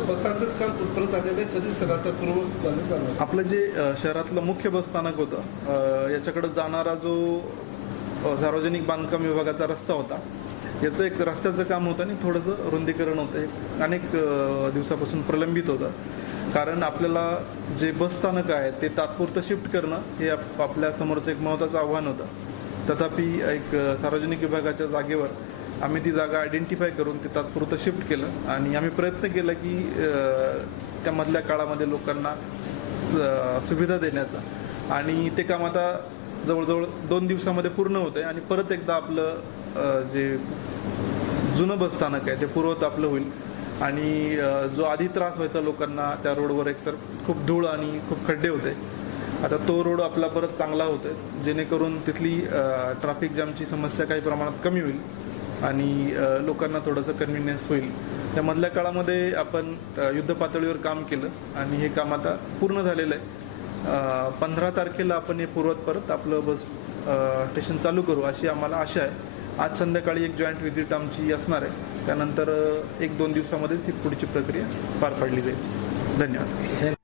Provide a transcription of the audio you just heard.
बसस्थानकच काम कुठपर्यंत आलेलं आहे. कधीच तर आता पूर्व झालं आपलं जे शहरातलं मुख्य बसस्थानक होतं याच्याकडे जाणारा जो हो, सार्वजनिक बांधकाम विभागाचा रस्ता होता. याचं एक रस्त्याचं काम होतं आणि थोडंसं रुंदीकरण होतं. अनेक दिवसापासून प्रलंबित होतं. कारण आपल्याला जे बसस्थानक आहे ते तात्पुरतं शिफ्ट करणं हे आप- आपल्या समोरचं एक महत्त्वाचं आव्हान होतं. तथापि एक सार्वजनिक विभागाच्या जागेवर आम्ही ती जागा आयडेंटिफाय करून ते तात्पुरतं शिफ्ट केलं. आणि आम्ही प्रयत्न केला की त्यामधल्या त्या मधल्या काळामध्ये लोकांना स- सुविधा देण्याचा. आणि ते काम आता जवळजवळ दोन दिवसामध्ये पूर्ण होते आणि परत एकदा आपलं जे जुनं बसस्थानक आहे ते पूर्वत आपलं होईल. आणि जो आधी त्रास व्हायचा लोकांना त्या रोडवर एकतर खूप धूळ आणि खूप खड्डे होते. आता तो रोड आपला परत चांगला होतोय. जेणेकरून तिथली ट्रॅफिक जॅमची समस्या काही प्रमाणात कमी होईल आणि लोकांना थोडंसं कन्व्हिनियन्स होईल. त्या मधल्या काळामध्ये आपण युद्ध पातळीवर काम केलं आणि हे काम आता पूर्ण झालेलं आहे. पंधरा तारखेला आपण हे पूर्वत परत आपलं बस स्टेशन चालू करू अशी आम्हाला आशा आहे. आज संध्याकाळी एक जॉईंट व्हिजिट आमची असणार आहे. त्यानंतर एक दोन दिवसामध्येच ही पुढची प्रक्रिया पार पाडली जाईल. धन्यवाद.